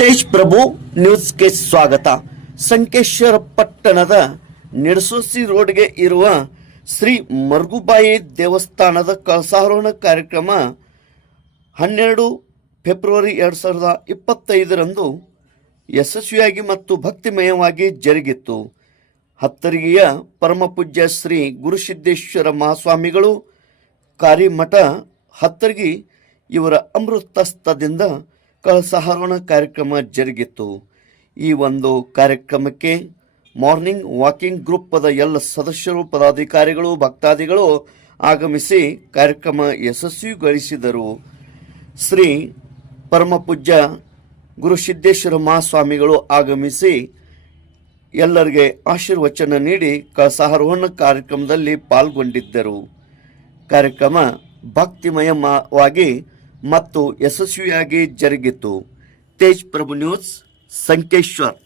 ತೇಜ್ ಪ್ರಭು ನ್ಯೂಸ್ಗೆ ಸ್ವಾಗತ. ಸಂಕೇಶ್ವರ ಪಟ್ಟಣದ ನಿಡಸೋಸಿ ರೋಡ್ಗೆ ಇರುವ ಶ್ರೀ ಮರ್ಗುಬಾಯಿ ದೇವಸ್ಥಾನದ ಕಳಸಾರೋಹಣ ಕಾರ್ಯಕ್ರಮ 12 ಫೆಬ್ರವರಿ 2025ರಂದು ಯಶಸ್ವಿಯಾಗಿ ಮತ್ತು ಭಕ್ತಿಮಯವಾಗಿ ಜರುಗಿತು. ಹತ್ತರಿಗೆಯ ಪರಮಪೂಜ್ಯ ಶ್ರೀ ಗುರುಸಿದ್ದೇಶ್ವರ ಮಹಾಸ್ವಾಮಿಗಳು ಕಾರಿಮಠ ಹತ್ತರ್ಗಿ ಇವರ ಅಮೃತಸ್ಥದಿಂದ ಕಳಸಾರೋಹಣ ಕಾರ್ಯಕ್ರಮ ಜರುಗಿತು. ಈ ಒಂದು ಕಾರ್ಯಕ್ರಮಕ್ಕೆ ಮಾರ್ನಿಂಗ್ ವಾಕಿಂಗ್ ಗ್ರೂಪದ ಎಲ್ಲ ಸದಸ್ಯರು, ಪದಾಧಿಕಾರಿಗಳು, ಭಕ್ತಾದಿಗಳು ಆಗಮಿಸಿ ಕಾರ್ಯಕ್ರಮ ಯಶಸ್ವಿಗೊಳಿಸಿದರು. ಶ್ರೀ ಪರಮಪೂಜ್ಯ ಗುರುಸಿದ್ದೇಶ್ವರ ಮಹಾಸ್ವಾಮಿಗಳು ಆಗಮಿಸಿ ಎಲ್ಲರಿಗೆ ಆಶೀರ್ವಚನ ನೀಡಿ ಕಳಸಾರೋಹಣ ಕಾರ್ಯಕ್ರಮದಲ್ಲಿ ಪಾಲ್ಗೊಂಡಿದ್ದರು. ಕಾರ್ಯಕ್ರಮ ಭಕ್ತಿಮಯವಾಗಿ ಮತ್ತು ಯಶಸ್ವಿಯಾಗಿ ಜರುಗಿತು. ತೇಜ್ ಪ್ರಭು ನ್ಯೂಸ್, ಸಂಕೇಶ್ವರ್.